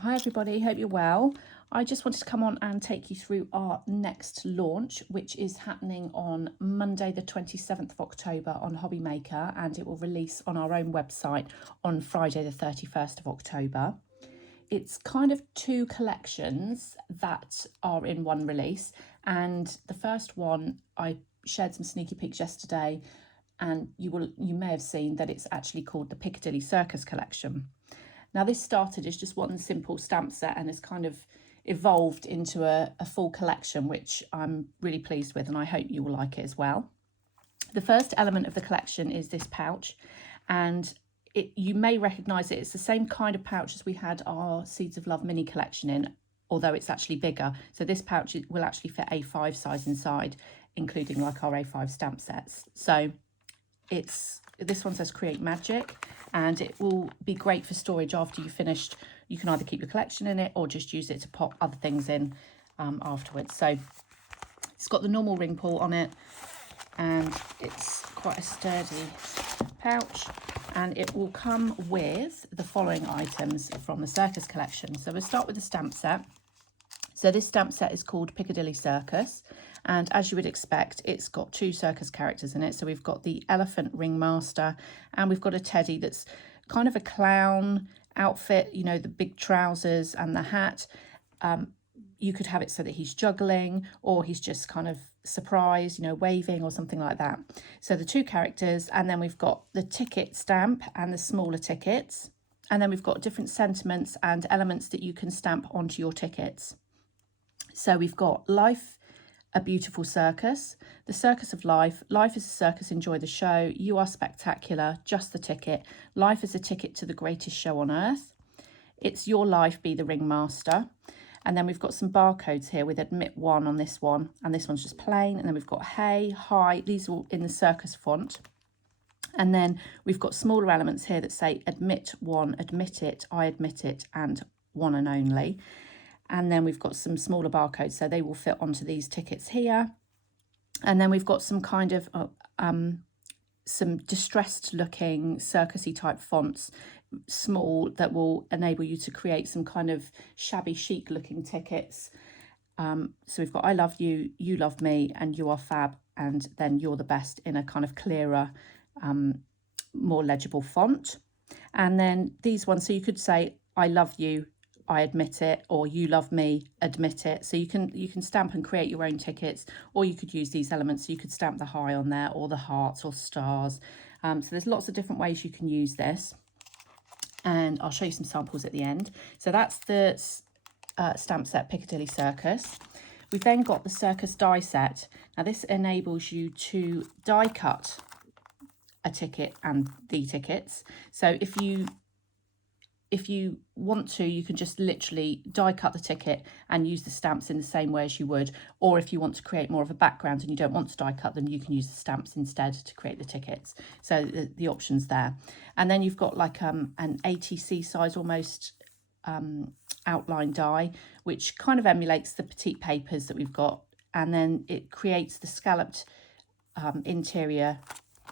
Hi everybody, hope you're well. I just wanted to come on and take you through our next launch, which is happening on Monday the 27th of October on Hobby Maker, and it will release on our own website on Friday the 31st of October. It's kind of two collections that are in one release, and the first one I shared some sneaky peeks yesterday, and you may have seen that it's actually called the Piccadilly Circus collection. Now this started as just one simple stamp set and has kind of evolved into a full collection, which I'm really pleased with, and I hope you will like it as well. The first element of the collection is this pouch, and you may recognise it. It's the same kind of pouch as we had our Seeds of Love mini collection in, although it's actually bigger. So this pouch will actually fit A5 size inside, including like our A5 stamp sets. So this one says Create Magic, and it will be great for storage after you've finished. You can either keep your collection in it or just use it to pop other things in afterwards. So it's got the normal ring pull on it, and it's quite a sturdy pouch, and it will come with the following items from the Circus collection. So we'll start with the stamp set. So this stamp set is called Piccadilly Circus, and as you would expect, it's got two circus characters in it. So we've got the elephant ringmaster, and we've got a teddy that's kind of a clown outfit, you know, the big trousers and the hat. You could have it so that he's juggling, or he's just kind of surprised, you know, waving or something like that. So the two characters, and then we've got the ticket stamp and the smaller tickets, and then we've got different sentiments and elements that you can stamp onto your tickets. So we've got Life, a Beautiful Circus, the Circus of Life. Life is a circus, enjoy the show. You are spectacular, just the ticket. Life is a ticket to the greatest show on earth. It's your life, be the ringmaster. And then we've got some barcodes here with admit one on this one, and this one's just plain. And then we've got hey, hi, these are all in the circus font. And then we've got smaller elements here that say admit one, admit it, I admit it, and one and only. And then we've got some smaller barcodes, so they will fit onto these tickets here. And then we've got some kind of some distressed looking circusy type fonts, small, that will enable you to create some kind of shabby chic looking tickets. So we've got I love you, you love me, and you are fab, and then you're the best in a kind of clearer, more legible font. And then these ones, so you could say I love you, I admit it, or you love me, admit it. So you can stamp and create your own tickets, or you could use these elements. So you could stamp the high on there, or the hearts or stars. So there's lots of different ways you can use this, and I'll show you some samples at the end. So that's the stamp set Piccadilly Circus. We've then got the Circus die set. Now this enables you to die cut a ticket and the tickets. So if you want to, you can just literally die cut the ticket and use the stamps in the same way as you would. Or if you want to create more of a background and you don't want to die cut them, you can use the stamps instead to create the tickets. So the options there. And then you've got like an ATC size almost outline die, which kind of emulates the Petite papers that we've got. And then it creates the scalloped interior.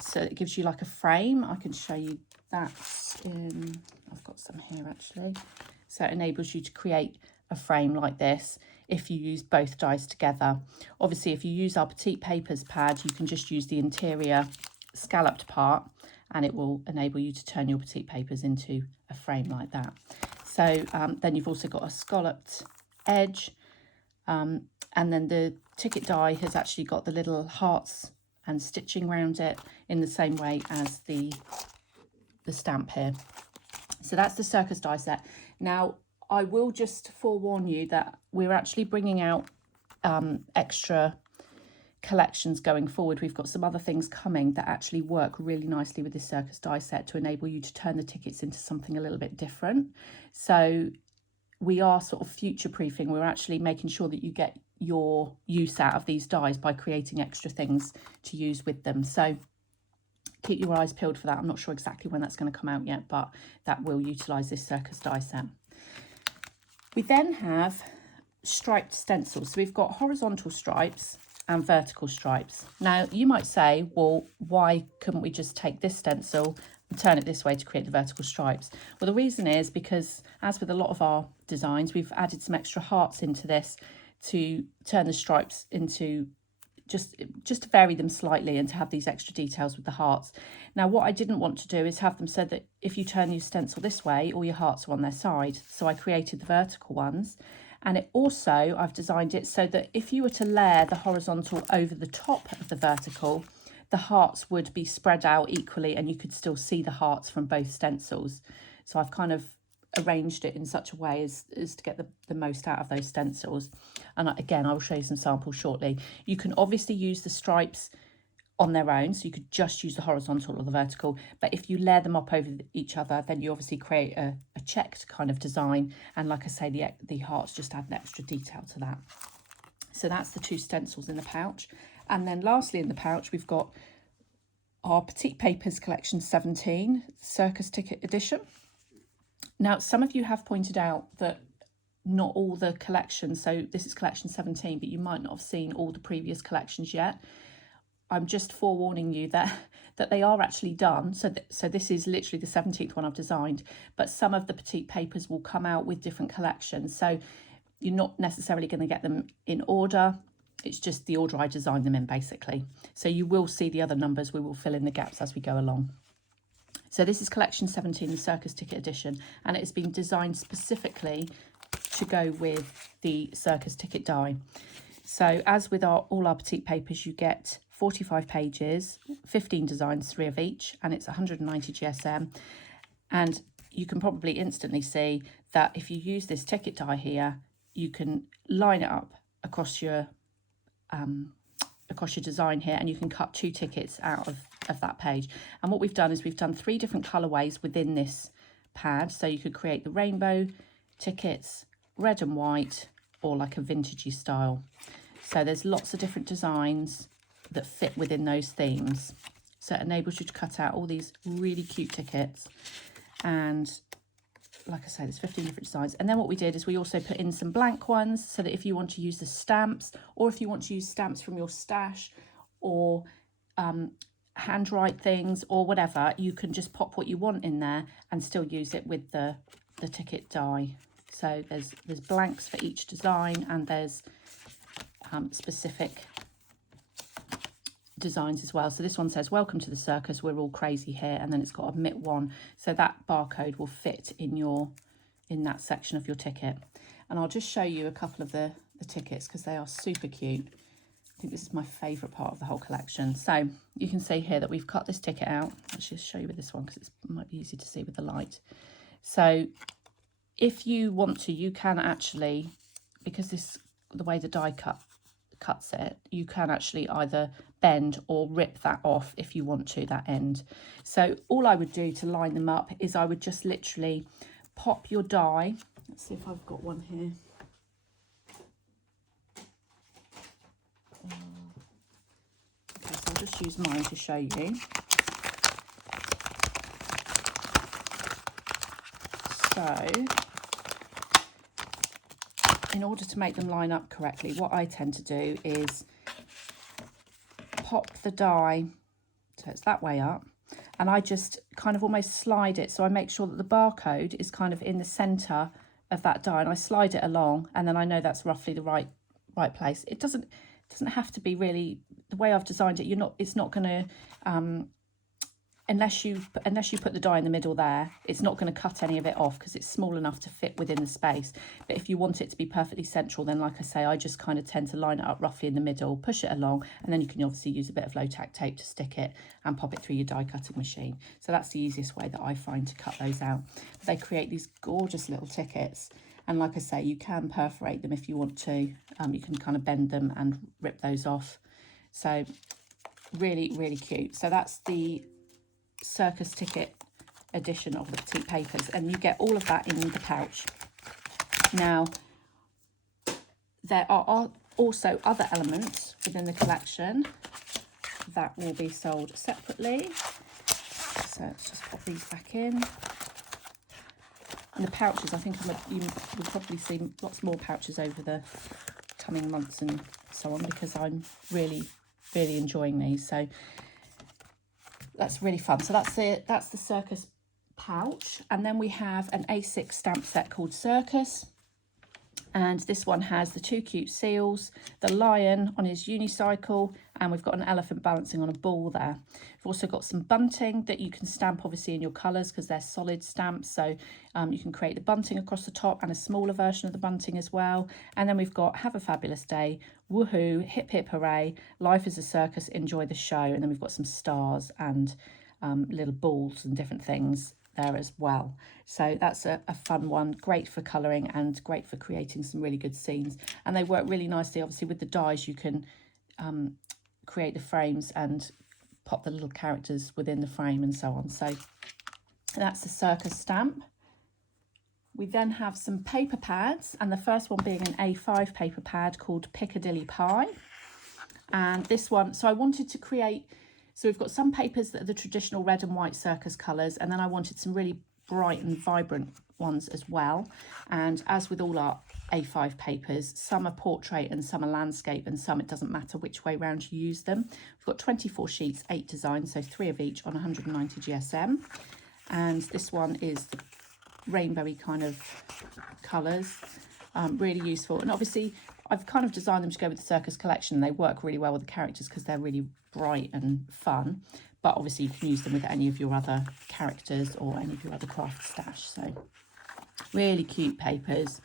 So it gives you like a frame. I can show you that in, I've got some here actually. So it enables you to create a frame like this if you use both dies together. Obviously, if you use our Petite Papers pad, you can just use the interior scalloped part, and it will enable you to turn your Petite Papers into a frame like that. So then you've also got a scalloped edge, and then the ticket die has actually got the little hearts and stitching around it in the same way as the stamp here. So that's the Circus die set. Now I will just forewarn you that we're actually bringing out extra collections going forward. We've got some other things coming that actually work really nicely with this Circus die set to enable you to turn the tickets into something a little bit different. So we are sort of future proofing. We're actually making sure that you get your use out of these dies by creating extra things to use with them. So keep your eyes peeled for that. I'm not sure exactly when that's going to come out yet, but that will utilise this Circus die set. We then have striped stencils. So we've got horizontal stripes and vertical stripes. Now you might say, well, why couldn't we just take this stencil turn it this way to create the vertical stripes. Well, the reason is because, as with a lot of our designs, we've added some extra hearts into this to turn the stripes into just to vary them slightly and to have these extra details with the hearts. Now, what I didn't want to do is have them so that if you turn your stencil this way, all your hearts are on their side. So I created the vertical ones. And it also, I've designed it so that if you were to layer the horizontal over the top of the vertical, the hearts would be spread out equally and you could still see the hearts from both stencils. So I've kind of arranged it in such a way as to get the most out of those stencils. And again, I will show you some samples shortly. You can obviously use the stripes on their own, so you could just use the horizontal or the vertical, but if you layer them up over each other, then you obviously create a checked kind of design, and like I say, the hearts just add an extra detail to that. So that's the two stencils in the pouch. And then lastly in the pouch, we've got our Petite Papers Collection 17 Circus Ticket Edition. Now, some of you have pointed out that not all the collections, so this is collection 17, but you might not have seen all the previous collections yet. I'm just forewarning you that they are actually done. So this is literally the 17th one I've designed, but some of the Petite papers will come out with different collections. So you're not necessarily going to get them in order. It's just the order I designed them in, basically. So you will see the other numbers. We will fill in the gaps as we go along. So this is collection 17, the Circus Ticket Edition, and it has been designed specifically to go with the Circus Ticket die. So as with all our Petite papers, you get 45 pages, 15 designs, 3 of each, and it's 190 GSM. And you can probably instantly see that if you use this ticket die here, you can line it up across your design here, and you can cut 2 tickets out of that page. And what we've done is we've done 3 different colorways within this pad. So you could create the rainbow tickets, red and white, or like a vintagey style. So there's lots of different designs that fit within those themes. So it enables you to cut out all these really cute tickets. And like I say, there's 15 different designs. And then what we did is we also put in some blank ones so that if you want to use the stamps, or if you want to use stamps from your stash, or handwrite things or whatever, you can just pop what you want in there and still use it with the ticket die. So there's blanks for each design, and there's specific designs as well. So this one says, "Welcome to the circus, we're all crazy here," and then it's got a MIT 1, so that barcode will fit in that section of your ticket. And I'll just show you a couple of the tickets because they are super cute. I think this is my favourite part of the whole collection. So you can see here that we've cut this ticket out. Let's just show you with this one because it might be easy to see with the light. So if you want to, you can actually, because the way the die cuts it, you can actually either bend or rip that off if you want to, that end. So all I would do to line them up is I would just literally pop your die. Let's see if I've got one here. Okay, so I'll just use mine to show you. So in order to make them line up correctly, what I tend to do is pop the die so it's that way up, and I just kind of almost slide it, so I make sure that the barcode is kind of in the center of that die, and I slide it along, and then I know that's roughly the right place. It doesn't have to be really the way I've designed it. It's not going to unless you put the die in the middle there, it's not going to cut any of it off because it's small enough to fit within the space. But if you want it to be perfectly central, then like I say, I just kind of tend to line it up roughly in the middle, push it along, and then you can obviously use a bit of low-tack tape to stick it and pop it through your die cutting machine. So that's the easiest way that I find to cut those out. They create these gorgeous little tickets, and like I say, you can perforate them if you want to. You can kind of bend them and rip those off. So really, really cute. So that's the Circus Ticket edition of the Petite papers, and you get all of that in the pouch. Now there are also other elements within the collection that will be sold separately, so let's just pop these back in. And the pouches, I think you will probably see lots more pouches over the coming months and so on, because I'm really enjoying these. So that's really fun. So that's the Circus pouch. And then we have an A6 stamp set called Circus. And this one has the 2 cute seals, the lion on his unicycle, and we've got an elephant balancing on a ball there. We've also got some bunting that you can stamp obviously in your colours because they're solid stamps. So you can create the bunting across the top and a smaller version of the bunting as well. And then we've got have a fabulous day, woohoo, hip hip hooray, life is a circus, enjoy the show. And then we've got some stars and little balls and different things there as well. So that's a fun one, great for colouring and great for creating some really good scenes. And they work really nicely. Obviously with the dies you can create the frames and pop the little characters within the frame and so on. So that's the Circus stamp. We then have some paper pads, and the first one being an A5 paper pad called Piccadilly Pie. And this one, so I wanted to create, so we've got some papers that are the traditional red and white circus colours, and then I wanted some really bright and vibrant ones as well. And as with all our A5 papers, some are portrait and some are landscape, and some it doesn't matter which way round you use them. We've got 24 sheets, 8 designs, so 3 of each on 190 GSM. And this one is the rainbowy kind of colours, really useful. And obviously I've kind of designed them to go with the Circus collection. They work really well with the characters because they're really bright and fun, but obviously you can use them with any of your other characters or any of your other craft stash. So really cute papers,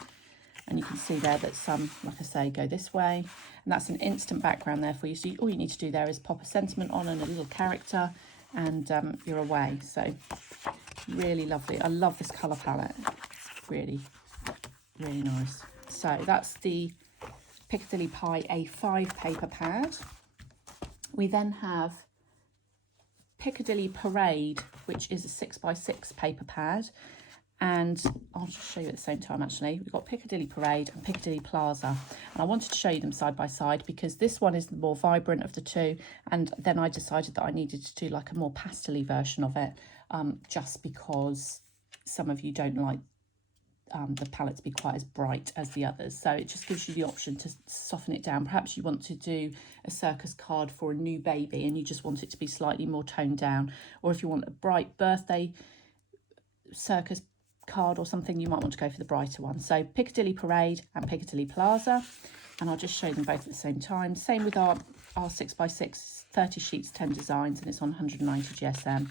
and you can see there that some, like I say, go this way, and that's an instant background there for you. So all you need to do there is pop a sentiment on and a little character, and you're away. So really lovely. I love this colour palette. It's really, really nice. So that's the Piccadilly Pie A5 paper pad. We then have Piccadilly Parade, which is a 6x6 paper pad. And I'll just show you at the same time actually. We've got Piccadilly Parade and Piccadilly Plaza. And I wanted to show you them side by side because this one is the more vibrant of the two. And then I decided that I needed to do like a more pastel-y version of it, just because some of you don't like the palette to be quite as bright as the others. So it just gives you the option to soften it down. Perhaps you want to do a circus card for a new baby and you just want it to be slightly more toned down. Or if you want a bright birthday circus card or something, you might want to go for the brighter one. So Piccadilly Parade and Piccadilly Plaza, and I'll just show them both at the same time. Same with our 6x6, 30 sheets, 10 designs, and it's on 190 GSM.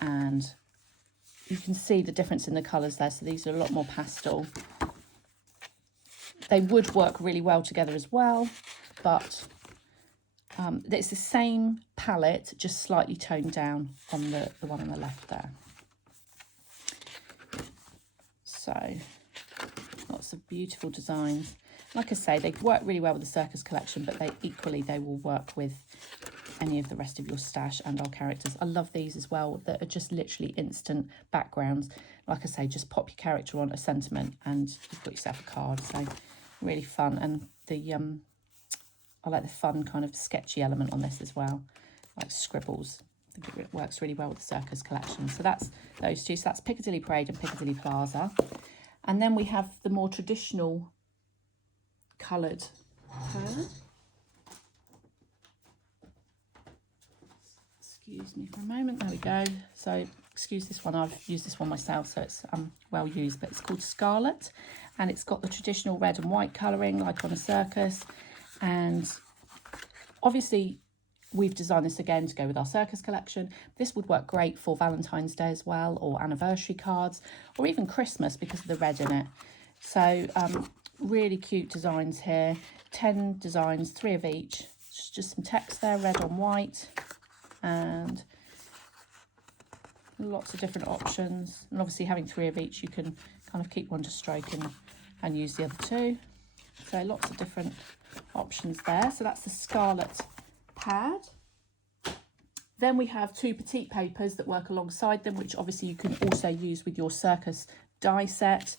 And you can see the difference in the colours there. So these are a lot more pastel. They would work really well together as well, but it's the same palette, just slightly toned down on the one on the left there. So lots of beautiful designs. Like I say, they work really well with the Circus collection, but they will work with any of the rest of your stash and our characters. I love these as well, that are just literally instant backgrounds. Like I say, just pop your character on, a sentiment, and you've got yourself a card. So really fun. And the I like the fun kind of sketchy element on this as well, like scribbles. I think it works really well with the Circus collection. So that's those two. So that's Piccadilly Parade and Piccadilly Plaza. And then we have the more traditional coloured pad. Excuse me for a moment. There we go. So excuse this one. I've used this one myself, so it's well used. But it's called Scarlet, and it's got the traditional red and white colouring like on a circus. And obviously we've designed this again to go with our Circus collection. This would work great for Valentine's Day as well, or anniversary cards, or even Christmas because of the red in it. So really cute designs here. 10 designs, 3 of each. Just some text there, red on white, and lots of different options. And obviously having 3 of each, you can kind of keep one to stroke and use the other 2. So lots of different options there. So that's the Scarlet pad. Then we have 2 Petite papers that work alongside them, which obviously you can also use with your Circus die set.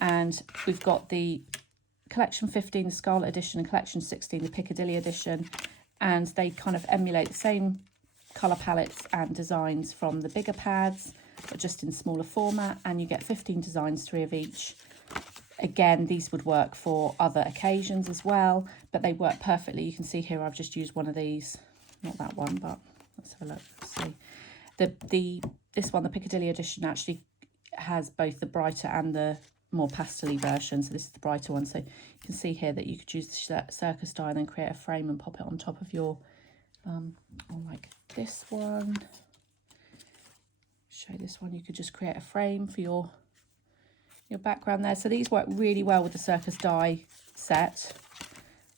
And we've got the Collection 15, the Scarlet edition, and Collection 16, the Piccadilly edition. And they kind of emulate the same colour palettes and designs from the bigger pads, but just in smaller format. And you get 15 designs, 3 of each. Again, these would work for other occasions as well, but they work perfectly. You can see here I've just used one of these, not that one, but Let's have a look. See, this one, the Piccadilly edition, actually has both the brighter and the more pastel-y version. So this is the brighter one. So you can see here that you could use the Circus die and then create a frame and pop it on top of your, or like this one. Show this one. You could just create a frame for your background there. So these work really well with the Circus die set.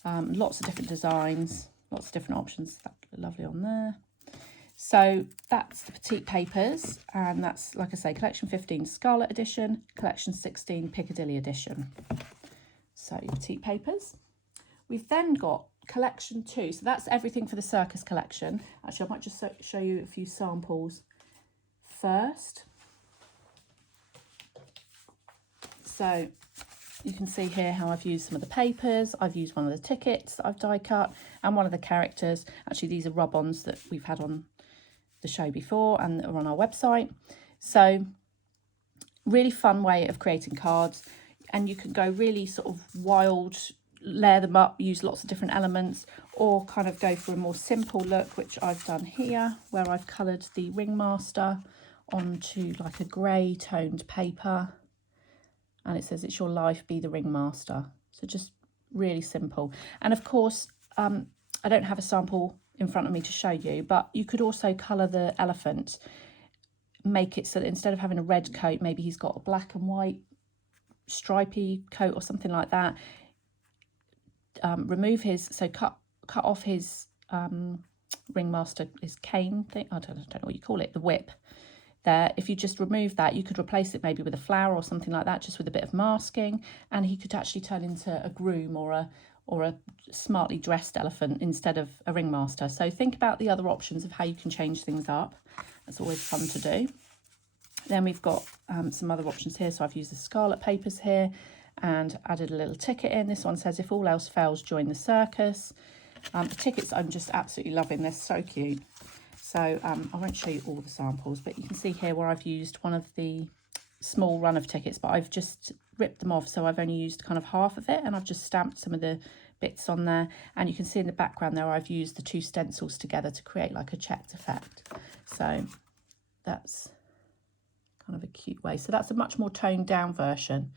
Lots of different designs, lots of different options. That look lovely on there. So that's the Petite papers, and that's, like I say, collection 15 Scarlet edition, collection 16 Piccadilly edition. So your Petite papers. We've then got collection 2. So that's everything for the Circus collection. Actually, I might just show you a few samples first. So you can see here how I've used some of the papers. I've used one of the tickets that I've die cut and one of the characters. Actually, these are rub-ons that we've had on the show before and are on our website. So really fun way of creating cards, and you can go really sort of wild, layer them up, use lots of different elements, or kind of go for a more simple look, which I've done here, where I've coloured the ringmaster onto like a grey toned paper, and it says, "It's your life, be the ringmaster." So just really simple. And of course, I don't have a sample in front of me to show you, but you could also colour the elephant, make it so that instead of having a red coat, maybe he's got a black and white stripy coat or something like that. Remove his, so cut off his ringmaster, his cane thing, I don't know what you call it, the whip there. If you just remove that, you could replace it maybe with a flower or something like that, just with a bit of masking, and he could actually turn into a groom or a smartly dressed elephant instead of a ringmaster. So think about the other options of how you can change things up. That's always fun to do. Then we've got some other options here. So I've used the Scarlet papers here and added a little ticket in. This one says, "If all else fails, join the circus." The tickets I'm just absolutely loving. They're so cute. So I won't show you all the samples, but you can see here where I've used one of the small run of tickets, but I've just ripped them off, so I've only used kind of half of it, and I've just stamped some of the bits on there. And you can see in the background there I've used the two stencils together to create like a checked effect. So that's kind of a cute way. So that's a much more toned down version.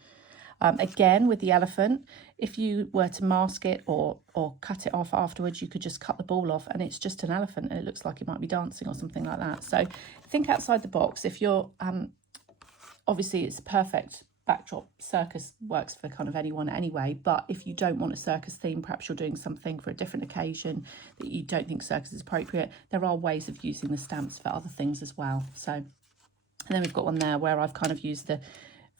Again, with the elephant, if you were to mask it or cut it off afterwards, you could just cut the ball off and it's just an elephant and it looks like it might be dancing or something like that. So think outside the box. If you're obviously it's a perfect backdrop. Circus works for kind of anyone anyway, but if you don't want a circus theme, perhaps you're doing something for a different occasion that you don't think circus is appropriate, there are ways of using the stamps for other things as well. So, and then we've got one there where I've kind of used the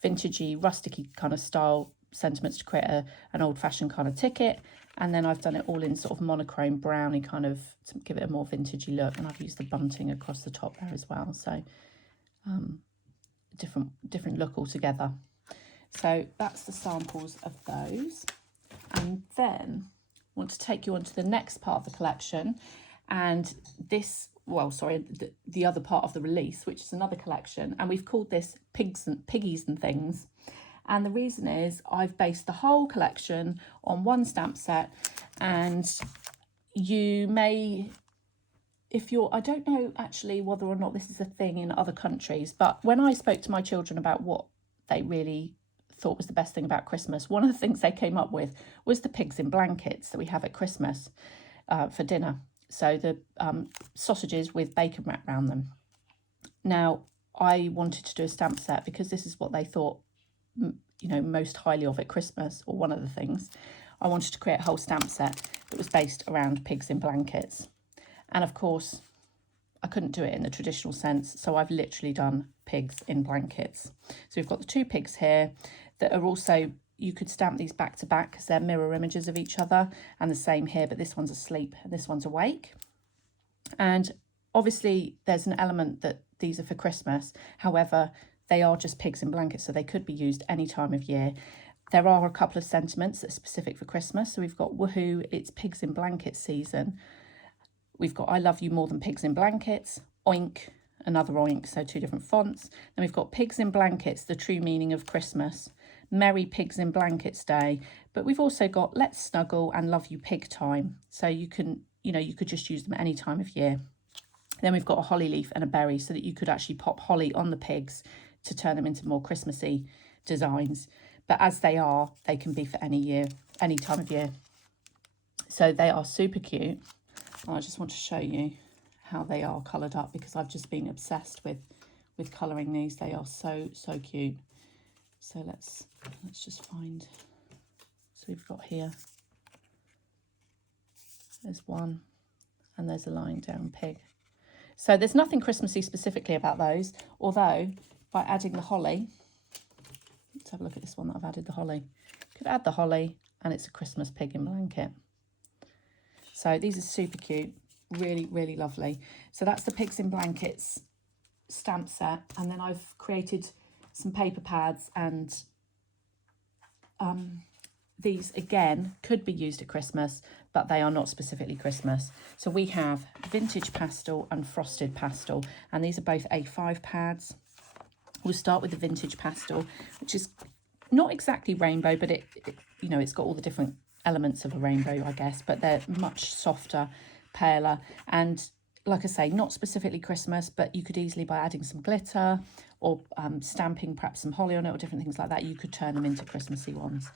vintagey, rusticy kind of style sentiments to create an old-fashioned kind of ticket, and then I've done it all in sort of monochrome browny kind of to give it a more vintagey look, and I've used the bunting across the top there as well. So different look altogether. So that's the samples of those. And then I want to take you on to the next part of the collection, and this, well, sorry, the other part of the release, which is another collection, and we've called this Piggies and Things. And the reason is I've based the whole collection on one stamp set, and you may, if you're, I don't know actually whether or not this is a thing in other countries, but when I spoke to my children about what they really thought was the best thing about Christmas, one of the things they came up with was the pigs in blankets that we have at Christmas for dinner. So the sausages with bacon wrapped around them. Now, I wanted to do a stamp set because this is what they thought, you know, most highly of at Christmas, or one of the things. I wanted to create a whole stamp set that was based around pigs in blankets. And of course, I couldn't do it in the traditional sense, so I've literally done pigs in blankets. So we've got the two pigs here that are also, you could stamp these back to back because they're mirror images of each other, and the same here, but this one's asleep and this one's awake. And obviously there's an element that these are for Christmas. However, they are just pigs in blankets, so they could be used any time of year. There are a couple of sentiments that are specific for Christmas. So we've got woohoo, it's pigs in blankets season. We've got I love you more than pigs in blankets, oink, another oink, so two different fonts. Then we've got pigs in blankets, the true meaning of Christmas, Merry Pigs in Blankets Day. But we've also got let's snuggle and love you pig time. So you can, you know, you could just use them at any time of year. Then we've got a holly leaf and a berry, so that you could actually pop holly on the pigs to turn them into more Christmassy designs. But as they are, they can be for any year, any time of year. So they are super cute. I just want to show you how they are coloured up, because I've just been obsessed with colouring these. They are so cute. So let's just find. So we've got here. There's one, and there's a lying down pig. So there's nothing Christmassy specifically about those, although by adding the holly, let's have a look at this one that I've added the holly. Could add the holly and it's a Christmas pig in blanket. So these are super cute, really lovely. So that's the Pigs in Blankets stamp set, and then I've created some paper pads, and these again could be used at Christmas, but they are not specifically Christmas. So we have vintage pastel and frosted pastel, and these are both A5 pads. We'll start with the vintage pastel, which is not exactly rainbow, but it you know, it's got all the different elements of a rainbow, I guess, but they're much softer, paler, and like I say, not specifically Christmas, but you could easily, by adding some glitter or stamping perhaps some holly on it or different things like that, you could turn them into Christmassy ones.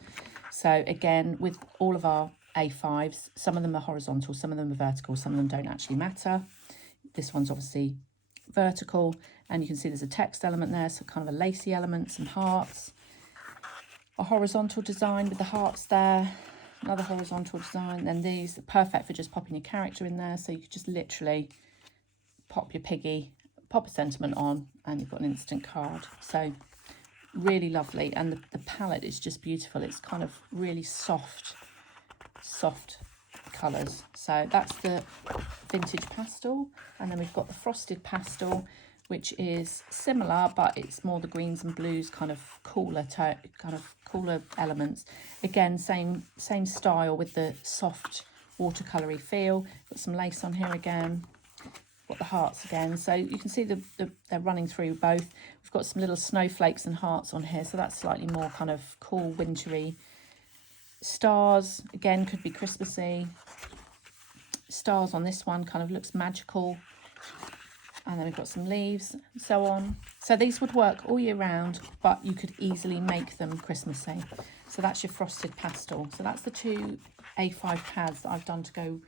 So again, with all of our A5s, some of them are horizontal, some of them are vertical, some of them don't actually matter. This one's obviously vertical, and you can see there's a text element there, so kind of a lacy element, some hearts. A horizontal design with the hearts there, another horizontal design. Then these are perfect for just popping your character in there, so you could just literally pop your piggy, pop a sentiment on, and you've got an instant card. So really lovely, and the palette is just beautiful. It's kind of really soft colours. So that's the vintage pastel, and then we've got the frosted pastel, which is similar, but it's more the greens and blues, kind of cooler elements. Again, same style with the soft watercolory feel. Got some lace on here again. Got the hearts again, so you can see they're running through both. We've got some little snowflakes and hearts on here, so that's slightly more kind of cool, wintry. Stars again, could be Christmassy. Stars on this one kind of looks magical. And then we've got some leaves and so on. So these would work all year round, but you could easily make them Christmassy. So that's your frosted pastel. So that's the two A5 pads that I've done to go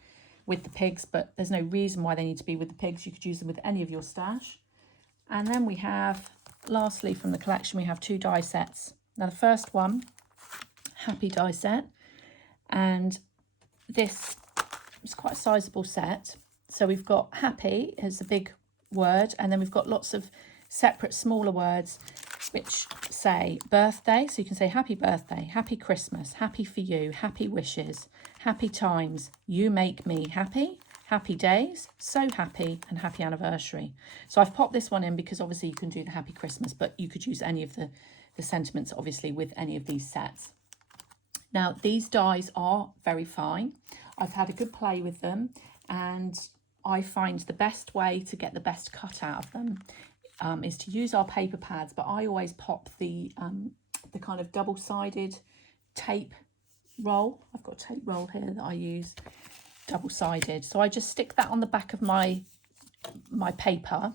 with the pigs, but there's no reason why they need to be with the pigs. You could use them with any of your stash. And then we have, lastly from the collection, we have two die sets. Now the first one, Happy die set, and this is quite a sizable set. So we've got happy as a big word, and then we've got lots of separate smaller words which say birthday, so you can say happy birthday, happy Christmas, happy for you, happy wishes, happy times, you make me happy, happy days, so happy, and happy anniversary. So I've popped this one in because obviously you can do the happy Christmas, but you could use any of the sentiments obviously with any of these sets. Now these dies are very fine. I've had a good play with them, and I find the best way to get the best cut out of them is to use our paper pads, but I always pop the kind of double-sided tape roll. I've got a tape roll here that I use double-sided. So I just stick that on the back of my paper,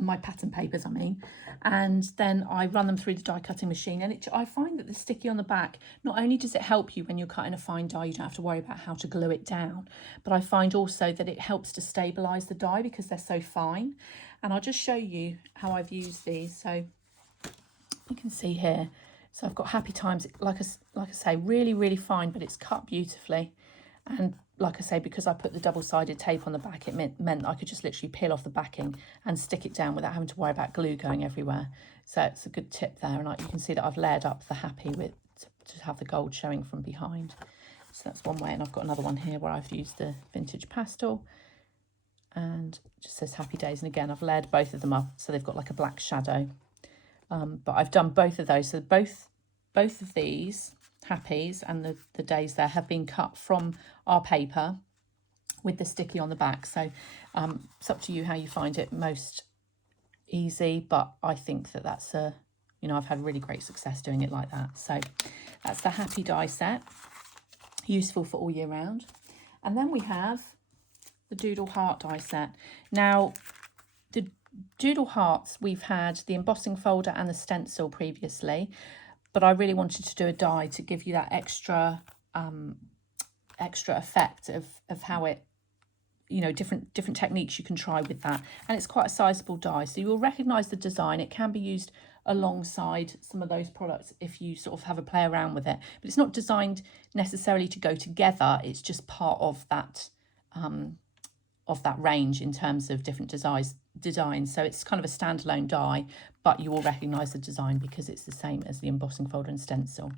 my pattern papers I mean, and then I run them through the die cutting machine, and I find that the sticky on the back, not only does it help you when you're cutting a fine die, you don't have to worry about how to glue it down, but I find also that it helps to stabilize the die because they're so fine. And I'll just show you how I've used these. So you can see here, so I've got happy times, like I say, really fine, but it's cut beautifully. And like I say, because I put the double-sided tape on the back, it meant I could just literally peel off the backing and stick it down without having to worry about glue going everywhere. So it's a good tip there. And you can see that I've layered up the happy with to have the gold showing from behind. So that's one way. And I've got another one here where I've used the vintage pastel, and it just says happy days. And again, I've layered both of them up so they've got like a black shadow. But I've done both of those. So both of these happies and the days there have been cut from our paper with the sticky on the back. So it's up to you how you find it most easy, but I think that that's I've had really great success doing it like that. So that's the happy die set, useful for all year round. And then we have the Doodle Heart die set. Now, the Doodle Hearts, we've had the embossing folder and the stencil previously, but I really wanted to do a die to give you that extra effect of how it, you know, different techniques you can try with that. And it's quite a sizable die, so you will recognise the design. It can be used alongside some of those products if you sort of have a play around with it, but it's not designed necessarily to go together. It's just part of that range in terms of different designs. So it's kind of a standalone die, but you will recognise the design because it's the same as the embossing folder and stencil.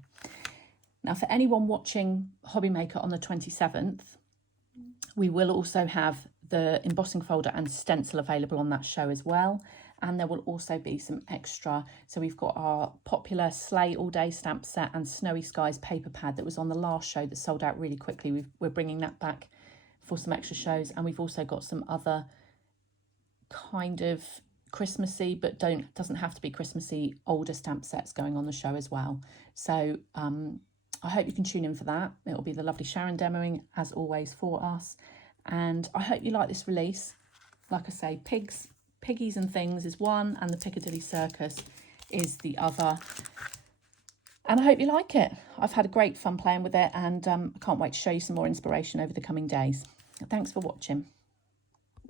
Now, for anyone watching Hobby Maker on the 27th, we will also have the embossing folder and stencil available on that show as well. And there will also be some extra. So we've got our popular Sleigh All Day Stamp Set and Snowy Skies paper pad that was on the last show that sold out really quickly. We're bringing that back for some extra shows. And we've also got some other kind of Christmassy, but doesn't have to be Christmassy, older stamp sets going on the show as well. So I hope you can tune in for that. It'll be the lovely Sharon demoing as always for us. And I hope you like this release. Like I say, Piggies and Things is one, and the Piccadilly Circus is the other. And I hope you like it. I've had a great fun playing with it, and I can't wait to show you some more inspiration over the coming days. Thanks for watching.